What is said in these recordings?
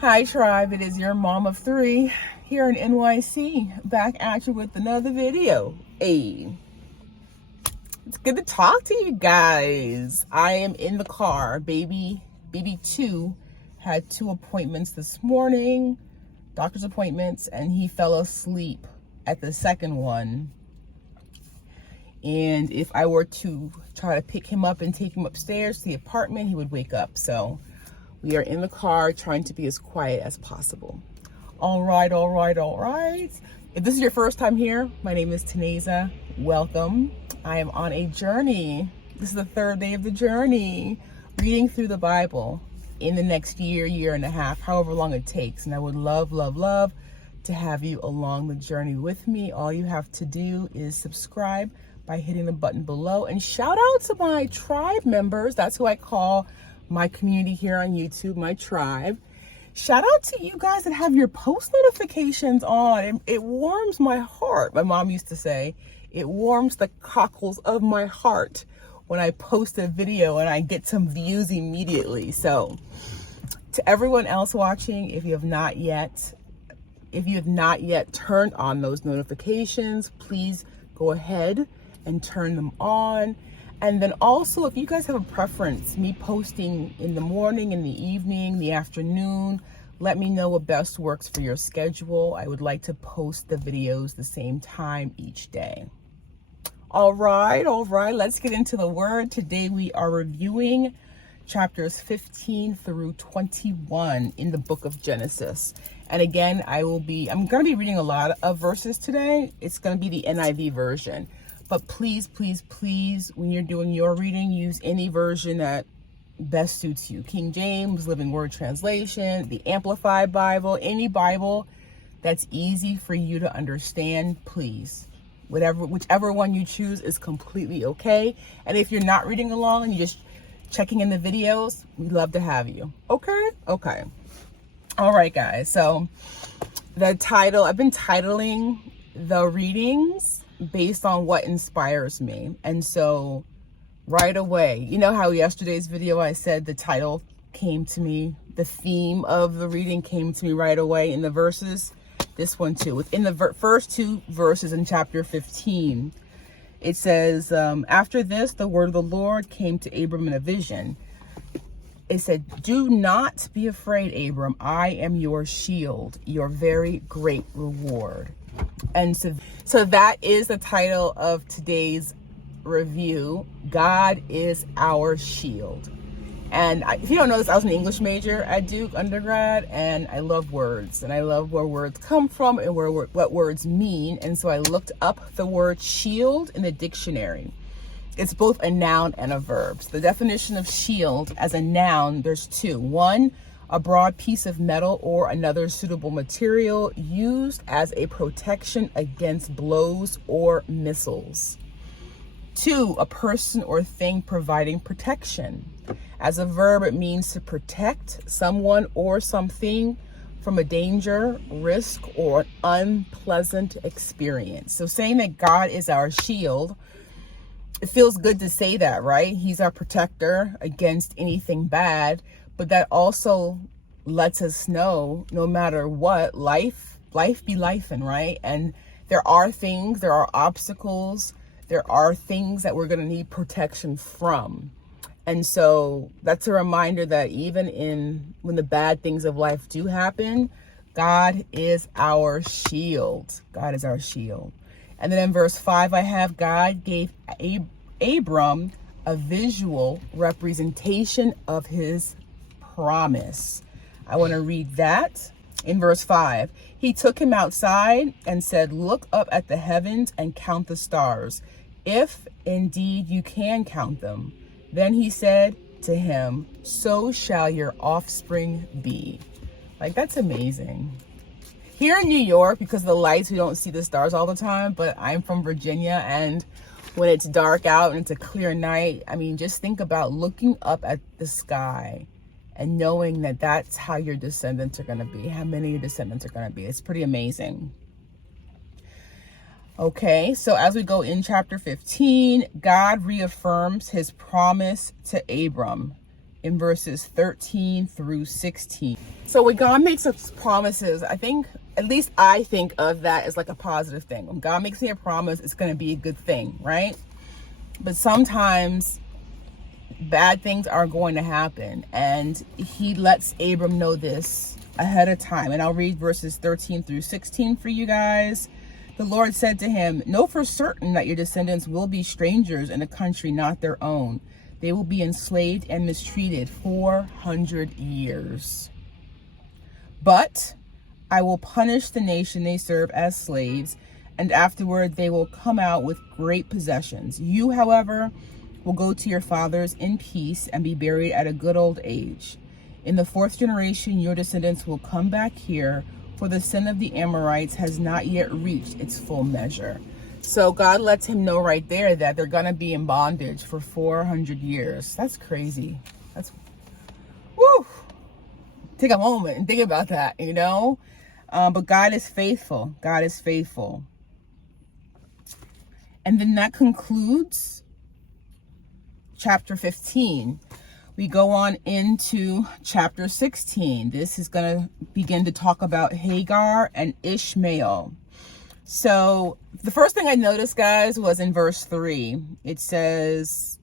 Hi tribe, it is your mom of three here in NYC, back at you with another video. Hey, it's good to talk to you guys. I am in the car. Baby 2 had 2 appointments this morning, doctor's appointments, and he fell asleep at the second one. And if I were to try to pick him up and take him upstairs to the apartment, he would wake up. So we are in the car trying to be as quiet as possible. All right. If this is your first time here, my name is Teneza. Welcome. I am on a journey. This is the third day of the journey, reading through the Bible in the next year and a half, however long it takes. And I would love to have you along the journey with me. All you have to do is subscribe by hitting the button below, and shout out to my tribe members. That's who I call my community here on YouTube, my tribe. Shout out to you guys that have your post notifications on. It warms my heart. My mom used to say, it warms the cockles of my heart when I post a video and I get some views immediately. So to everyone else watching, if you have not yet turned on those notifications, please go ahead and turn them on. And then also, if you guys have a preference, me posting in the morning, in the evening, the afternoon, let me know what best works for your schedule. I would like to post the videos the same time each day. All right, let's get into the word. Today we are reviewing chapters 15 through 21 in the book of Genesis. And again, I'm going to be reading a lot of verses today. It's going to be the NIV version. But please, when you're doing your reading, use any version that best suits you. King James, Living Word Translation, the Amplified Bible, any Bible that's easy for you to understand, please. Whichever one you choose is completely okay. And if you're not reading along and you're just checking in the videos, we'd love to have you. Okay. All right, guys. So the title, I've been titling the readings based on what inspires me. And so right away, you know how yesterday's video I said the title came to me, the theme of the reading came to me right away in the verses. This one too, within the first 2 verses in chapter 15, it says, after this, the word of the Lord came to Abram in a vision. It said, do not be afraid, Abram. I am your shield, your very great reward. And so that is the title of today's review. God is our shield. And if you don't know this, I was an English major at Duke undergrad, and I love words, and I love where words come from and what words mean. And so I looked up the word shield in the dictionary. It's both a noun and a verb. So the definition of shield as a noun, there's 2. 1, a broad piece of metal or another suitable material used as a protection against blows or missiles. 2, a person or thing providing protection. As a verb, it means to protect someone or something from a danger, risk, or an unpleasant experience. So saying that God is our shield, it feels good to say that, right? He's our protector against anything bad, but that also lets us know no matter what, life be lifing, right? And there are obstacles, there are things that we're going to need protection from. And so that's a reminder that even when the bad things of life do happen, God is our shield. God is our shield. And then in verse 5, I have God gave Abram a visual representation of his promise. I want to read that. In verse 5, he took him outside and said, look up at the heavens and count the stars, if indeed you can count them. Then he said to him, so shall your offspring be. Like, that's amazing. Here in New York, because of the lights, we don't see the stars all the time, but I'm from Virginia, and when it's dark out and it's a clear night, I mean, just think about looking up at the sky and knowing that that's how your descendants are going to be, how many of your descendants are going to be. It's pretty amazing. Okay, so as we go in chapter 15, God reaffirms his promise to Abram. in verses 13 through 16. So when God makes us promises, I think of that as like a positive thing. When God makes me a promise, it's going to be a good thing, right? But sometimes bad things are going to happen, and he lets Abram know this ahead of time. And I'll read verses 13 through 16 for you guys. The Lord said to him, "Know for certain that your descendants will be strangers in a country not their own. They will be enslaved and mistreated 400 years. But I will punish the nation they serve as slaves, and afterward they will come out with great possessions. You, however, will go to your fathers in peace and be buried at a good old age. In the 4th generation, your descendants will come back here, for the sin of the Amorites has not yet reached its full measure." So God lets him know right there that they're going to be in bondage for 400 years. That's crazy. That's, woo! Take a moment and think about that, you know? But God is faithful. God is faithful. And then that concludes chapter 15. We go on into chapter 16. This is going to begin to talk about Hagar and Ishmael. So the first thing I noticed, guys, was in verse 3. It says,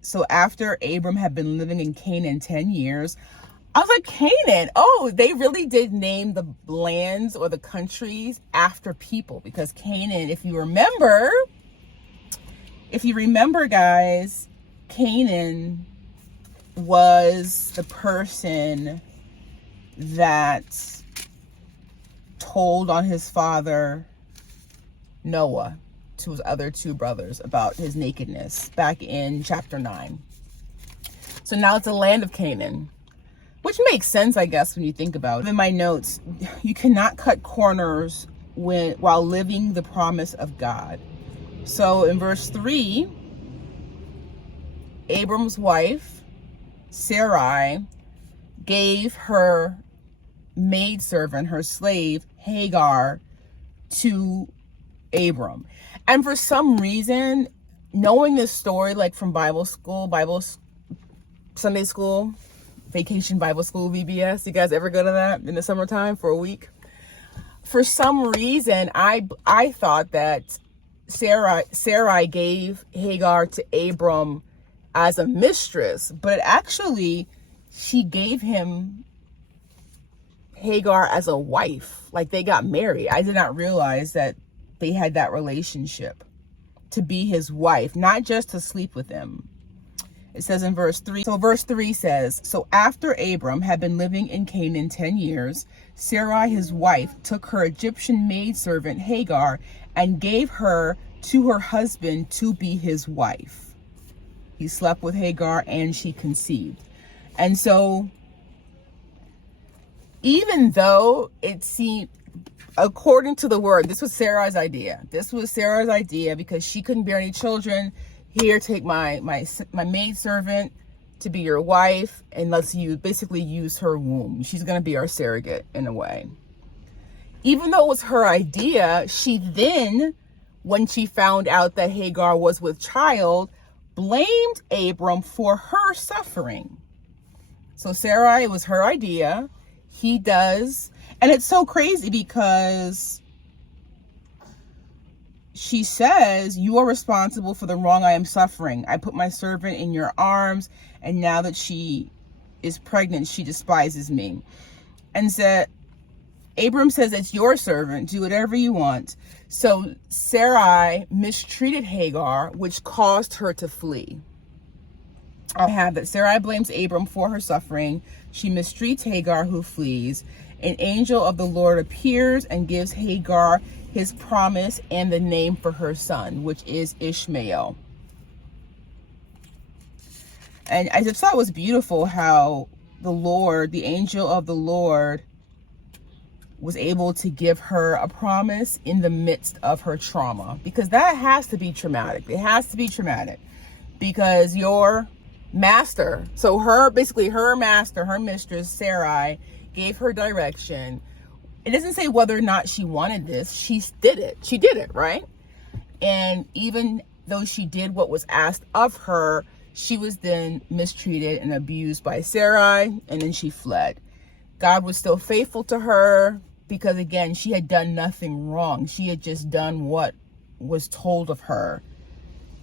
"So after Abram had been living in Canaan 10 years, I was like, Canaan. Oh, they really did name the lands or the countries after people, because Canaan, if you remember, guys, Canaan was the person that told on his father Noah to his other 2 brothers about his nakedness back in chapter 9. So now it's a land of Canaan, which makes sense, I guess, when you think about it. In my notes, you cannot cut corners while living the promise of God. So in verse 3, Abram's wife, Sarai, gave her maidservant, her slave, Hagar, to Abram. And for some reason, knowing this story, like from Bible school, Sunday school, vacation Bible school, VBS, you guys ever go to that in the summertime for a week? For some reason, I thought that Sarai gave Hagar to Abram as a mistress, but actually she gave him Hagar as a wife. Like, they got married. I did not realize that they had that relationship, to be his wife, not just to sleep with him. It says in verse 3, so verse 3 says, "So after Abram had been living in Canaan 10 years, Sarai, his wife, took her Egyptian maidservant Hagar and gave her to her husband to be his wife. He slept with Hagar and she conceived." And so, even though it seemed, according to the word, this was Sarai's idea. This was Sarai's idea because she couldn't bear any children. Here, take my maidservant to be your wife, and let's basically use her womb. She's going to be our surrogate in a way. Even though it was her idea, she then, when she found out that Hagar was with child, blamed Abram for her suffering. So Sarai, it was her idea. He does. And it's so crazy because she says, "You are responsible for the wrong I am suffering. I put my servant in your arms, and now that she is pregnant, she despises me." And Abram says, "It's your servant. Do whatever you want." So Sarai mistreated Hagar, which caused her to flee. I have that Sarai blames Abram for her suffering. She mistreats Hagar, who flees. An angel of the Lord appears and gives Hagar his promise and the name for her son, which is Ishmael. And I just thought it was beautiful how the angel of the Lord, was able to give her a promise in the midst of her trauma, because that has to be traumatic. It has to be traumatic because your master, so her master, her mistress, Sarai, gave her direction. It doesn't say whether or not she wanted this. She did it, right? And even though she did what was asked of her, She was then mistreated and abused by Sarai, and then she fled. God was still faithful to her because, again, she had done nothing wrong. She had just done what was told of her.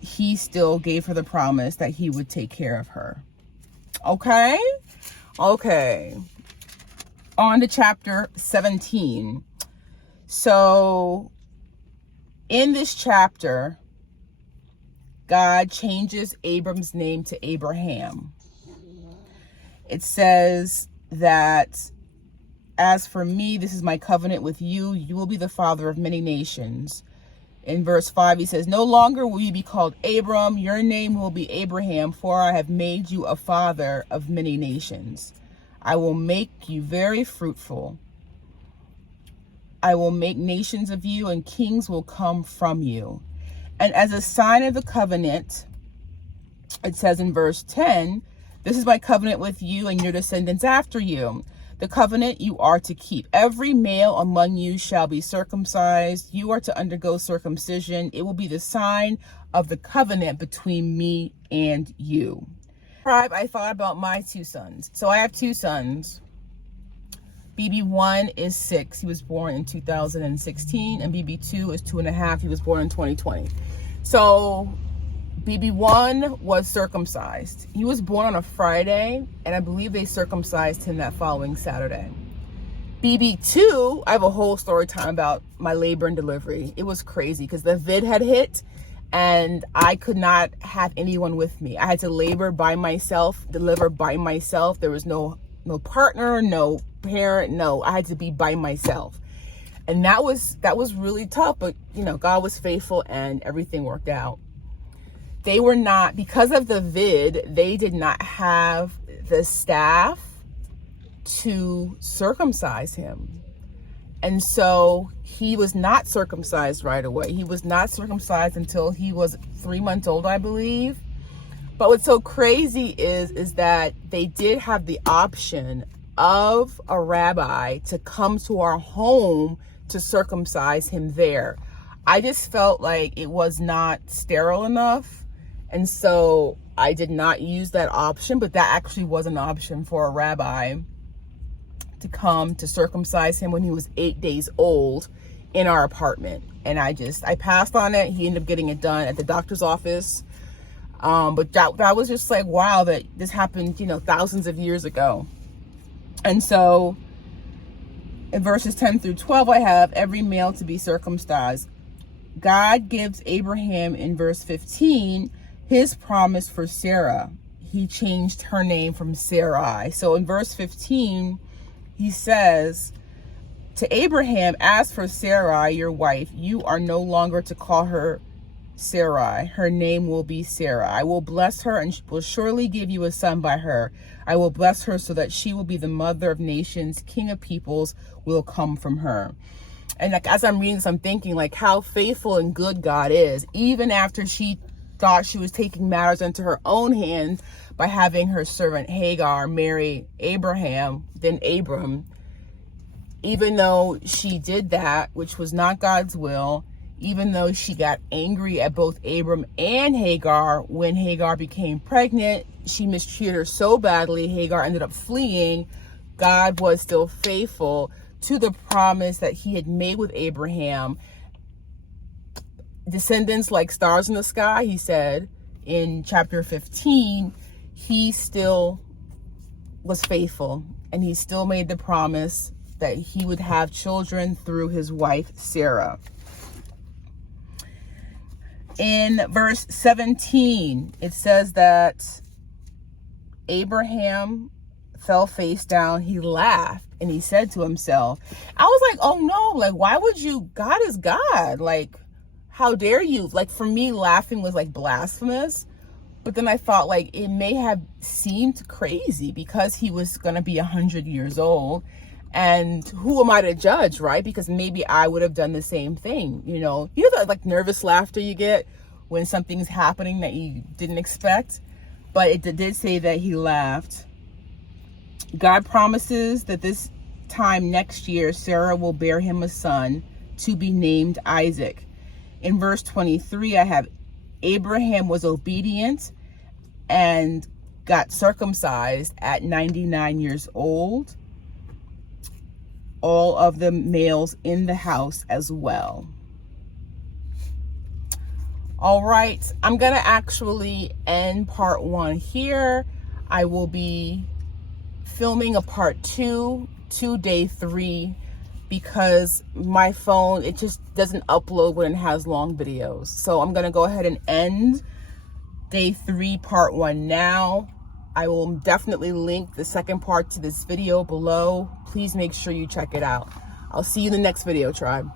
He still gave her the promise that he would take care of her. Okay? Okay. On to chapter 17. So, in this chapter, God changes Abram's name to Abraham. It says that, as for me, this is my covenant with you. You will be the father of many nations. In verse 5, he says, no longer will you be called Abram. Your name will be Abraham, for I have made you a father of many nations. I will make you very fruitful. I will make nations of you, and kings will come from you. And as a sign of the covenant, it says in verse 10, this is my covenant with you and your descendants after you. The covenant you are to keep. Every male among you shall be circumcised. You are to undergo circumcision. It will be the sign of the covenant between me and you. I thought about my two sons. So I have two sons. BB1 is 6. He was born in 2016. And BB2 is 2.5. He was born in 2020. So BB1 was circumcised. He was born on a Friday, and I believe they circumcised him that following Saturday. BB2, I have a whole story time about my labor and delivery. It was crazy because the vid had hit, and I could not have anyone with me. I had to labor by myself, deliver by myself. There was no partner, no parent, no. I had to be by myself. And that was really tough, but God was faithful and everything worked out. They were not, because of the vid, they did not have the staff to circumcise him. And so he was not circumcised right away. He was not circumcised until he was 3 months old, I believe. But what's so crazy is that they did have the option of a rabbi to come to our home to circumcise him there. I just felt like it was not sterile enough. And so I did not use that option, but that actually was an option for a rabbi to come to circumcise him when he was 8 days old in our apartment. And I passed on it. He ended up getting it done at the doctor's office. But that was just like, wow, that this happened, thousands of years ago. And so in verses 10 through 12, I have every male to be circumcised. God gives Abraham in verse 15 his promise for Sarah. He changed her name from Sarai. So in verse 15, he says to Abraham, as for Sarai, your wife, you are no longer to call her Sarai. Her name will be Sarah. I will bless her and will surely give you a son by her. I will bless her so that she will be the mother of nations. King of peoples will come from her. And as I'm reading this, I'm thinking how faithful and good God is. Even after she thought she was taking matters into her own hands by having her servant Hagar marry Abraham, then Abram, even though she did that, which was not God's will, even though she got angry at both Abram and Hagar when Hagar became pregnant, she mistreated her so badly, Hagar ended up fleeing. God was still faithful to the promise that he had made with Abraham. Descendants like stars in the sky, he said in chapter 15, he still was faithful and he still made the promise that he would have children through his wife, Sarah. In verse 17, it says that Abraham fell face down. He laughed and he said to himself, I was like, oh no, why would you? God is God. How dare you? For me, laughing was blasphemous. But then I thought it may have seemed crazy because he was going to be 100 years old. And who am I to judge, right? Because maybe I would have done the same thing. You know that nervous laughter you get when something's happening that you didn't expect. But it did say that he laughed. God promises that this time next year, Sarah will bear him a son to be named Isaac. In verse 23, I have Abraham was obedient and got circumcised at 99 years old. All of the males in the house as well. All right, I'm gonna actually end part 1 here. I will be filming a part 2 to day 3 because my phone, it just doesn't upload when it has long videos. So I'm gonna go ahead and end day 3 part 1 now. I will definitely link the second part to this video below. Please make sure you check it out. I'll see you in the next video, tribe.